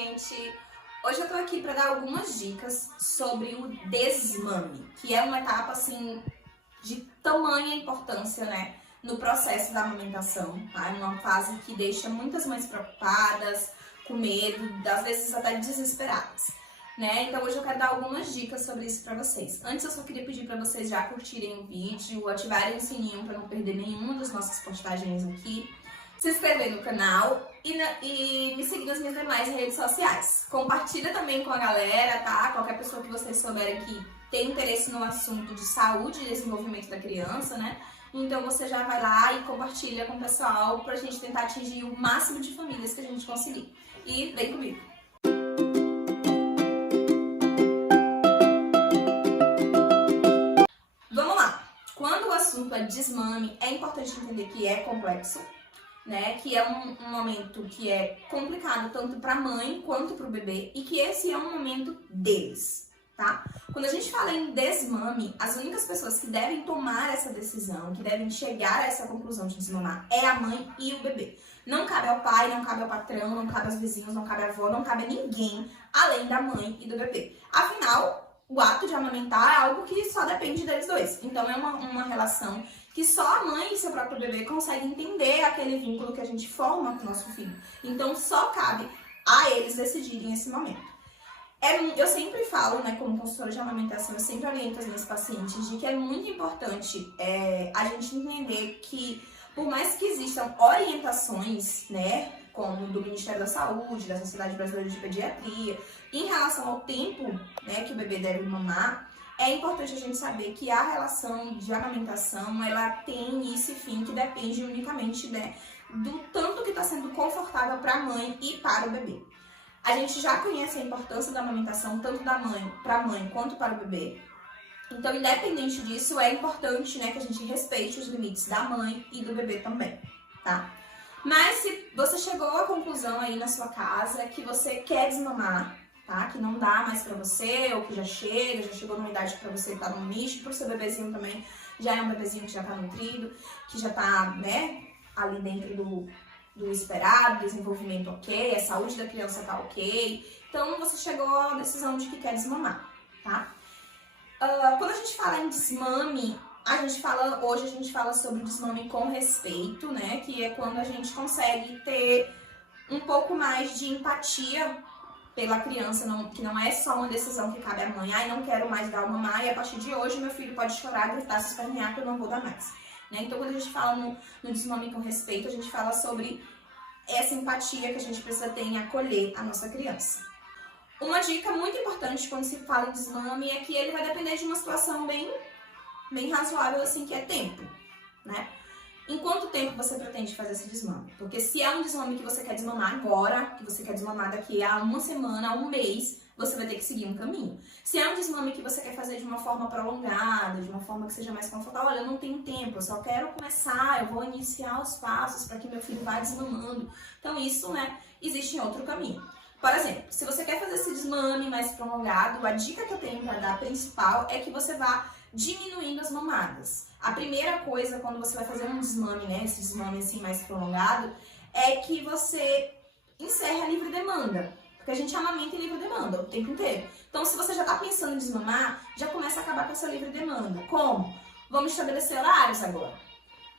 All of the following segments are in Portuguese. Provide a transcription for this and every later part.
gente! Hoje eu tô aqui para dar algumas dicas sobre o desmame, que é uma etapa assim de tamanha importância, né, no processo da amamentação, tá? É uma fase que deixa muitas mães preocupadas, com medo, às vezes até desesperadas, né? Então hoje eu quero dar algumas dicas sobre isso para vocês. Antes eu só queria pedir para vocês já curtirem o vídeo, ativarem o sininho para não perder nenhuma das nossas postagens aqui, se inscrever no canal e me seguir nas minhas demais redes sociais. Compartilha também com a galera, tá? Qualquer pessoa que vocês souberem que tem interesse no assunto de saúde e desenvolvimento da criança, né? Então você já vai lá e compartilha com o pessoal pra gente tentar atingir o máximo de famílias que a gente conseguir. E vem comigo! Vamos lá! Quando o assunto é desmame, é importante entender que é complexo, né, que é um momento que é complicado tanto para a mãe quanto para o bebê e que esse é um momento deles, tá? Quando a gente fala em desmame, as únicas pessoas que devem tomar essa decisão, que devem chegar a essa conclusão de desmamar é a mãe e o bebê. Não cabe ao pai, não cabe ao patrão, não cabe aos vizinhos, não cabe à avó, não cabe a ninguém além da mãe e do bebê. Afinal, o ato de amamentar é algo que só depende deles dois. Então é uma relação que só a mãe e seu próprio bebê conseguem entender aquele vínculo que a gente forma com o nosso filho. Então só cabe a eles decidirem esse momento. Eu sempre falo, né, como consultora de amamentação, eu sempre oriento as minhas pacientes de que é muito importante a gente entender que, por mais que existam orientações, né, como do Ministério da Saúde, da Sociedade Brasileira de Pediatria, em relação ao tempo, né, que o bebê deve mamar, é importante a gente saber que a relação de amamentação, ela tem esse fim que depende unicamente, né, do tanto que está sendo confortável para a mãe e para o bebê. A gente já conhece a importância da amamentação, tanto da mãe para a mãe quanto para o bebê. Então, independente disso, é importante, né, que a gente respeite os limites da mãe e do bebê também, tá? Mas se você chegou à conclusão aí na sua casa que você quer desmamar, tá? Que não dá mais pra você, ou que já chegou numa idade que pra você tá no nicho, pro seu bebezinho também já é um bebezinho que já tá nutrido, que já tá, né, ali dentro do esperado, desenvolvimento ok, a saúde da criança tá ok. Então você chegou à decisão de que quer desmamar, tá? Quando a gente fala em desmame, hoje a gente fala sobre o desmame com respeito, né? Que é quando a gente consegue ter um pouco mais de empatia pela criança, que não é só uma decisão que cabe à mãe. Ai, não quero mais dar o mamar e a partir de hoje meu filho pode chorar, gritar, se espernear que eu não vou dar mais. Né? Então, quando a gente fala no desmame com respeito, a gente fala sobre essa empatia que a gente precisa ter em acolher a nossa criança. Uma dica muito importante quando se fala em desmame é que ele vai depender de uma situação bem razoável, assim, que é tempo, né? Em quanto tempo você pretende fazer esse desmame? Porque se é um desmame que você quer desmamar agora, que você quer desmamar daqui a uma semana, a um mês, você vai ter que seguir um caminho. Se é um desmame que você quer fazer de uma forma prolongada, de uma forma que seja mais confortável, olha, eu não tenho tempo, eu só quero começar, eu vou iniciar os passos para que meu filho vá desmamando. Então isso, né, existe em outro caminho. Por exemplo, se você quer fazer esse desmame mais prolongado, a dica que eu tenho para dar principal é que você vá diminuindo as mamadas. A primeira coisa, quando você vai fazer um desmame, né, esse desmame assim mais prolongado, é que você encerre a livre demanda. Porque a gente amamenta em livre demanda o tempo inteiro. Então, se você já tá pensando em desmamar, já começa a acabar com essa livre demanda. Como? Vamos estabelecer horários agora,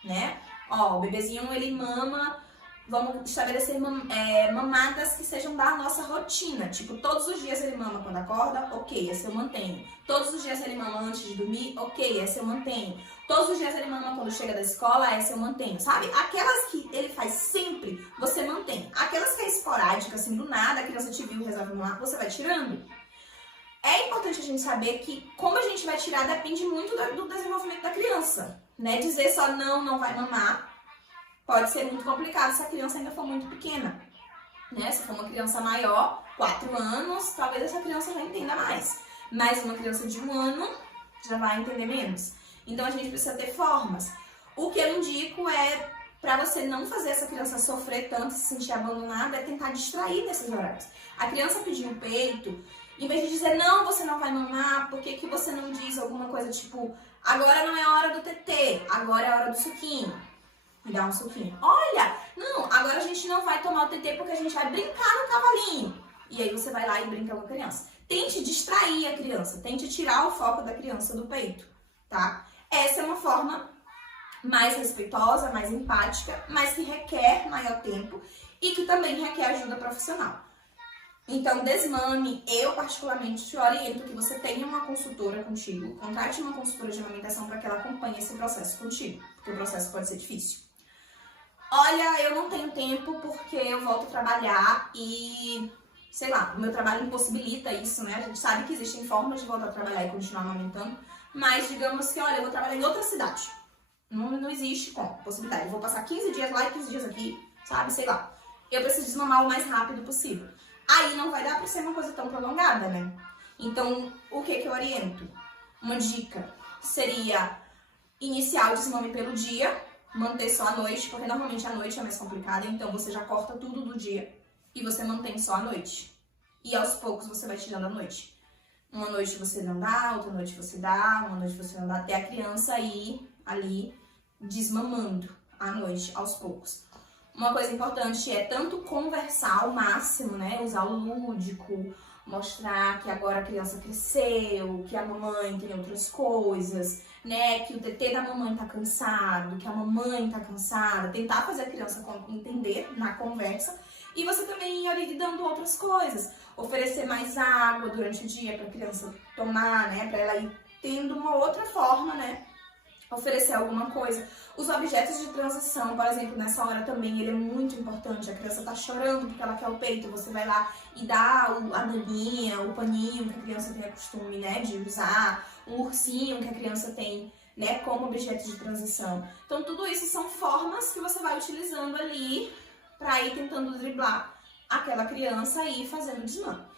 né? Ó, o bebezinho, ele mama. Vamos estabelecer mamadas que sejam da nossa rotina. Tipo, todos os dias ele mama quando acorda, ok, essa eu mantenho. Todos os dias ele mama antes de dormir, ok, essa eu mantenho. Todos os dias ele mama quando chega da escola, essa eu mantenho, sabe? Aquelas que ele faz sempre, você mantém. Aquelas que é esporádica, assim, do nada, a criança te viu e resolve mamar, você vai tirando. É importante a gente saber que como a gente vai tirar depende muito do desenvolvimento da criança, né? Dizer só não vai mamar pode ser muito complicado se a criança ainda for muito pequena, né? Se for uma criança maior, 4 anos, talvez essa criança já entenda mais. Mas uma criança de 1 ano já vai entender menos. Então a gente precisa ter formas. O que eu indico é, para você não fazer essa criança sofrer tanto, se sentir abandonada, é tentar distrair nesses horários. A criança pedir o peito, em vez de dizer, não, você não vai mamar, por que você não diz alguma coisa tipo, agora não é a hora do tetê, agora é a hora do suquinho. Me dá um suquinho. Olha, não, agora a gente não vai tomar o tetê porque a gente vai brincar no cavalinho. E aí você vai lá e brinca com a criança. Tente distrair a criança, tente tirar o foco da criança do peito, tá? Essa é uma forma mais respeitosa, mais empática, mas que requer maior tempo e que também requer ajuda profissional. Então, desmame, eu particularmente te oriento que você tenha uma consultora contigo, contrate uma consultora de amamentação para que ela acompanhe esse processo contigo, porque o processo pode ser difícil. Olha, eu não tenho tempo porque eu volto a trabalhar e, sei lá, o meu trabalho impossibilita isso, né? A gente sabe que existem formas de voltar a trabalhar e continuar amamentando, mas digamos que, olha, eu vou trabalhar em outra cidade. Não existe possibilidade. Eu vou passar 15 dias lá e 15 dias aqui, sabe? Sei lá. Eu preciso desmamar o mais rápido possível. Aí não vai dar pra ser uma coisa tão prolongada, né? Então, o que eu oriento? Uma dica seria iniciar o desmame pelo dia, manter só à noite, porque normalmente a noite é mais complicada, então você já corta tudo do dia e você mantém só à noite. E aos poucos você vai tirando à noite. Uma noite você não dá, outra noite você dá, uma noite você não dá, até a criança ir ali desmamando à noite, aos poucos. Uma coisa importante é tanto conversar ao máximo, né? Usar o lúdico, mostrar que agora a criança cresceu, que a mamãe tem outras coisas, né? Que o tetê da mamãe tá cansado, que a mamãe tá cansada. Tentar fazer a criança entender na conversa. E você também ir ali dando outras coisas. Oferecer mais água durante o dia pra criança tomar, né? Pra ela ir tendo uma outra forma, né? Oferecer alguma coisa. Os objetos de transição, por exemplo, nessa hora também, ele é muito importante. A criança tá chorando porque ela quer o peito, você vai lá e dá a naninha, o paninho que a criança tem a costume, né, de usar, um ursinho que a criança tem, né, como objeto de transição. Então, tudo isso são formas que você vai utilizando ali pra ir tentando driblar aquela criança e ir fazendo desmame.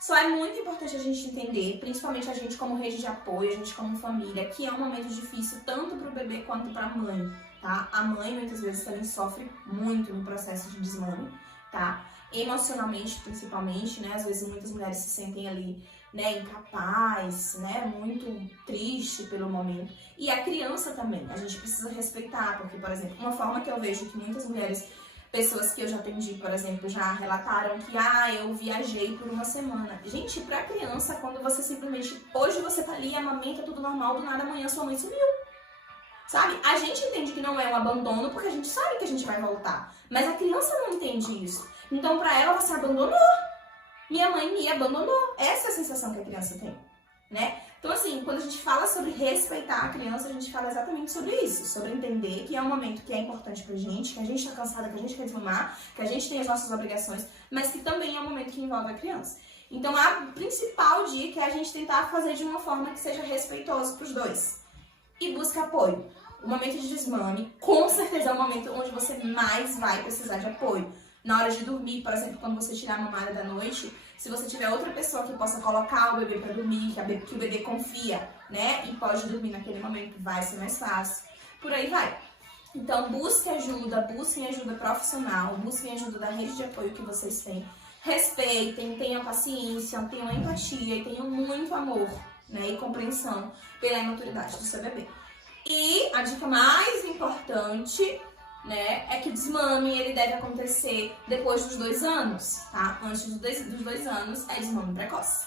Só é muito importante a gente entender, principalmente a gente como rede de apoio, a gente como família, que é um momento difícil tanto para o bebê quanto para a mãe, tá? A mãe muitas vezes também sofre muito no processo de desmame, tá? Emocionalmente, principalmente, né? Às vezes muitas mulheres se sentem ali, né, incapaz, né? Muito triste pelo momento. E a criança também, a gente precisa respeitar, porque, por exemplo, uma forma que eu vejo que muitas mulheres, pessoas que eu já atendi, por exemplo, já relataram que, eu viajei por uma semana. Gente, pra criança, quando você simplesmente, hoje você tá ali, amamenta, tudo normal, do nada amanhã sua mãe sumiu. Sabe? A gente entende que não é um abandono, porque a gente sabe que a gente vai voltar. Mas a criança não entende isso. Então, pra ela, você abandonou. Minha mãe me abandonou. Essa é a sensação que a criança tem, né? Então, assim, quando a gente fala sobre respeitar a criança, a gente fala exatamente sobre isso. Sobre entender que é um momento que é importante pra gente, que a gente tá cansada, que a gente quer desmamar, que a gente tem as nossas obrigações, mas que também é um momento que envolve a criança. Então, a principal dica é a gente tentar fazer de uma forma que seja respeitosa pros dois. E busca apoio. O momento de desmame, com certeza, é o momento onde você mais vai precisar de apoio. Na hora de dormir, por exemplo, quando você tirar a mamada da noite, se você tiver outra pessoa que possa colocar o bebê pra dormir, que o bebê confia, né, e pode dormir naquele momento, vai ser mais fácil. Por aí vai. Então, busquem ajuda profissional, busquem ajuda da rede de apoio que vocês têm. Respeitem, tenham paciência, tenham empatia e tenham muito amor, né, e compreensão pela imaturidade do seu bebê. E a dica mais importante, né, é que o desmame ele deve acontecer depois dos 2 anos, tá? Antes dos 2 anos é desmame precoce.